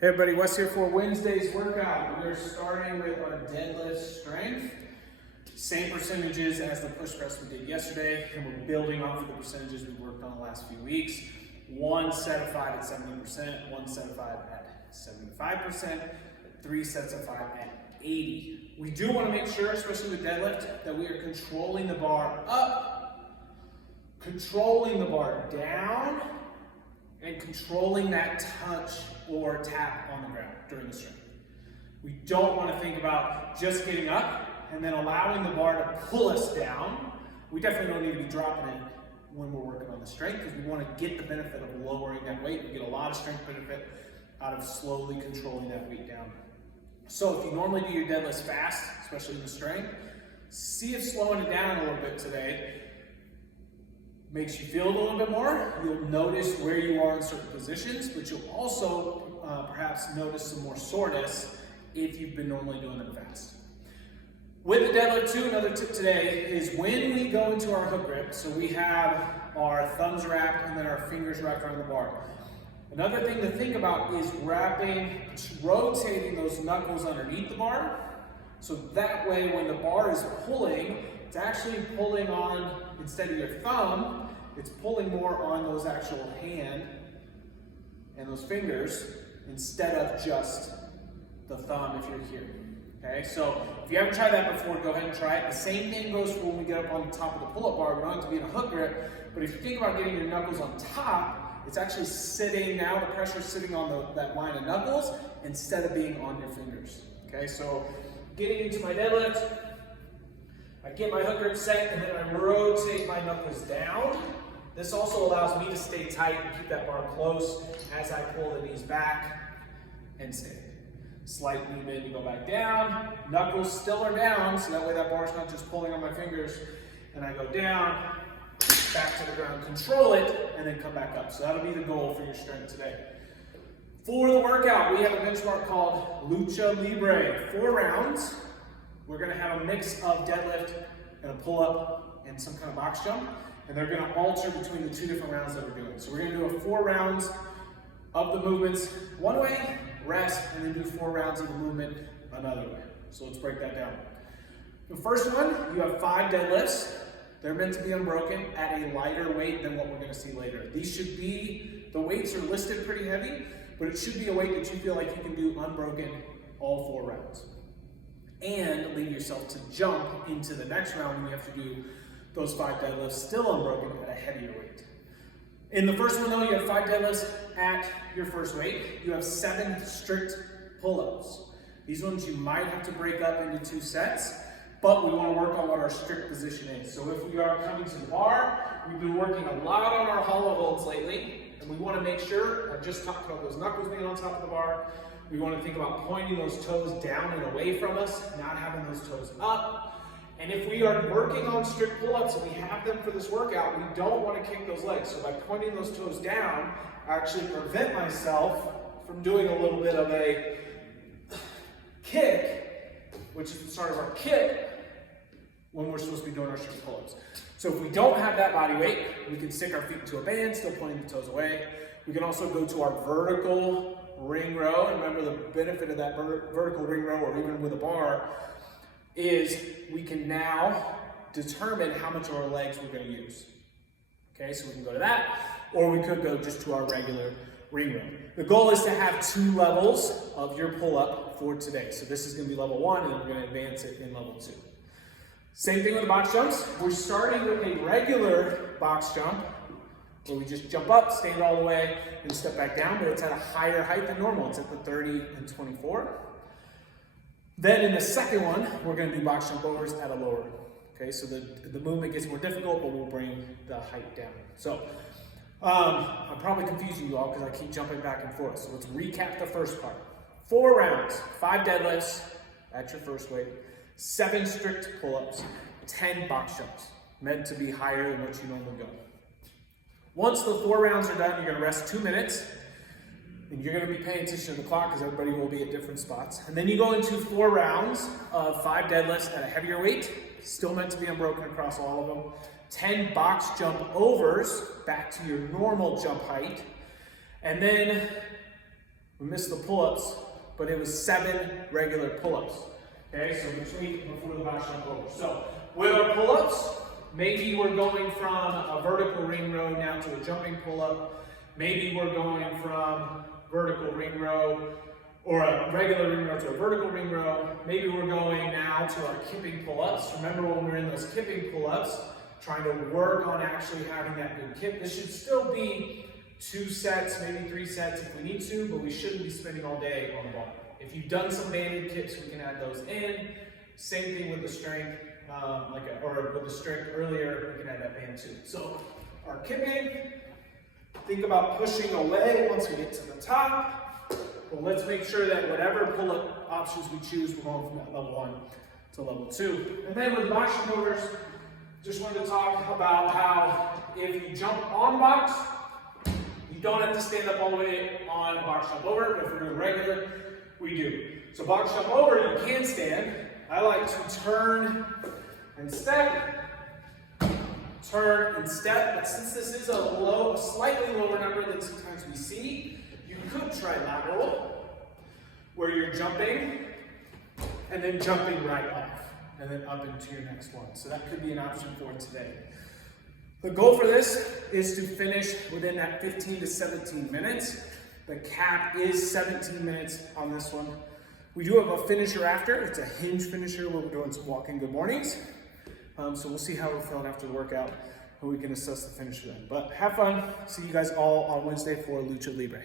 Hey everybody, Wes here for Wednesday's workout. We're starting with our deadlift strength. Same percentages as the push press we did yesterday, and we're building off of the percentages we worked on the last few weeks. One set of 5 at 70%, one set of 5 at 75%, 3 sets of 5 at 80. We do want to make sure, especially with deadlift, that we are controlling the bar up, controlling the bar down, and controlling that touch or tap on the ground during the strength. We don't want to think about just getting up and then allowing the bar to pull us down. We definitely don't need to be dropping it when we're working on the strength because we want to get the benefit of lowering that weight. We get a lot of strength benefit out of slowly controlling that weight down. So if you normally do your deadlifts fast, especially in the strength, see if slowing it down a little bit today makes you feel a little bit more. You'll notice where you are in certain positions, but you'll also perhaps notice some more soreness if you've been normally doing them fast. With the deadlift too, another tip today is when we go into our hook grip, so we have our thumbs wrapped and then our fingers wrapped around the bar. Another thing to think about is rotating those knuckles underneath the bar, so that way when the bar is pulling, it's actually pulling on, instead of your thumb, it's pulling more on those actual hand and those fingers instead of just the thumb if you're here. Okay, so if you haven't tried that before, go ahead and try it. The same thing goes for when we get up on the top of the pull-up bar. We don't have to be in a hook grip, but if you think about getting your knuckles on top, it's actually sitting, now the pressure is sitting on that line of knuckles instead of being on your fingers. Okay, so getting into my deadlift, I get my hook grip set and then I rotate my knuckles down. This also allows me to stay tight and keep that bar close as I pull the knees back and stay. Slight movement to go back down. Knuckles still are down, so that way that bar's not just pulling on my fingers. And I go down, back to the ground, control it, and then come back up. So that'll be the goal for your strength today. For the workout, we have a benchmark called Lucha Libre. 4 rounds. We're going to have a mix of deadlift and a pull-up and some kind of box jump. And they're going to alter between the 2 different rounds that we're doing. So we're going to do 4 rounds of the movements one way, rest, and then do 4 rounds of the movement another way. So let's break that down. The first one, you have 5 deadlifts. They're meant to be unbroken at a lighter weight than what we're going to see later. These should be, the weights are listed pretty heavy, but it should be a weight that you feel like you can do unbroken all 4 rounds. And leave yourself to jump into the next round when you have to do those 5 deadlifts still unbroken at a heavier weight. In the first one though, you have 5 deadlifts at your first weight. You have 7 strict pull-ups. These ones you might have to break up into 2 sets, but we want to work on what our strict position is. So if we are coming to the bar, we've been working a lot on our hollow holds lately, and we want to make sure, I just talked about those knuckles being on top of the bar. We want to think about pointing those toes down and away from us, not having those toes up. And if we are working on strict pull-ups and we have them for this workout, we don't want to kick those legs. So by pointing those toes down, I actually prevent myself from doing a little bit of a kick, which is the start of our kick, when we're supposed to be doing our strict pull-ups. So if we don't have that body weight, we can stick our feet into a band, still pointing the toes away. We can also go to our vertical ring row. And remember, the benefit of that vertical ring row, or even with a bar, is we can now determine how much of our legs we're going to use. Okay, so we can go to that, or we could go just to our regular ring row. The goal is to have 2 levels of your pull-up for today. So this is going to be level 1, and then we're going to advance it in level 2. Same thing with the box jumps. We're starting with a regular box jump, where we just jump up, stand all the way, and step back down, but it's at a higher height than normal. It's at the 30 and 24. Then in the second one, we're going to do box jump overs at a lower. Okay, so the movement gets more difficult, but we'll bring the height down. So I'm probably confusing you all because I keep jumping back and forth. So let's recap the first part. 4 rounds, 5 deadlifts at your first weight, 7 strict pull-ups, 10 box jumps, meant to be higher than what you normally go. Once the 4 rounds are done, you're going to rest 2 minutes. And you're going to be paying attention to the clock because everybody will be at different spots. And then you go into 4 rounds of 5 deadlifts at a heavier weight, still meant to be unbroken across all of them. 10 box jump overs back to your normal jump height. And then We missed the pull-ups, but it was 7 regular pull-ups. Okay, so before the box jump over. So with our pull-ups, maybe we're going from a vertical ring row now to a jumping pull-up. Maybe we're going from vertical ring row or a regular ring row to a vertical ring row. Maybe we're going now to our kipping pull-ups. Remember when we were in those kipping pull-ups, trying to work on actually having that good kip. This should still be 2 sets, maybe 3 sets if we need to, but we shouldn't be spending all day on the bar. If you've done some banded kips, we can add those in. Same thing with the strength, or with the strength earlier, we can add that band too. So our kipping, think about pushing away once we get to the top. Well, let's make sure that whatever pull-up options we choose, we're going from that level 1 to level 2. And then with box jump overs, just wanted to talk about how if you jump on box, you don't have to stand up all the way on box jump over, but if we're doing regular, we do. So box jump over, you can stand. I like to turn and step, turn and step, but since this is a slightly lower number than sometimes we see, you could try lateral, where you're jumping and then jumping right off, and then up into your next one. So that could be an option for today. The goal for this is to finish within that 15 to 17 minutes. The cap is 17 minutes on this one. We do have a finisher after. It's a hinge finisher where we're doing some walking good mornings. So we'll see how we're feeling after the workout and we can assess the finish then. But have fun. See you guys all on Wednesday for Lucha Libre.